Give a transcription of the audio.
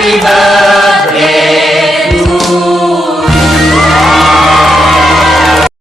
Happy birthday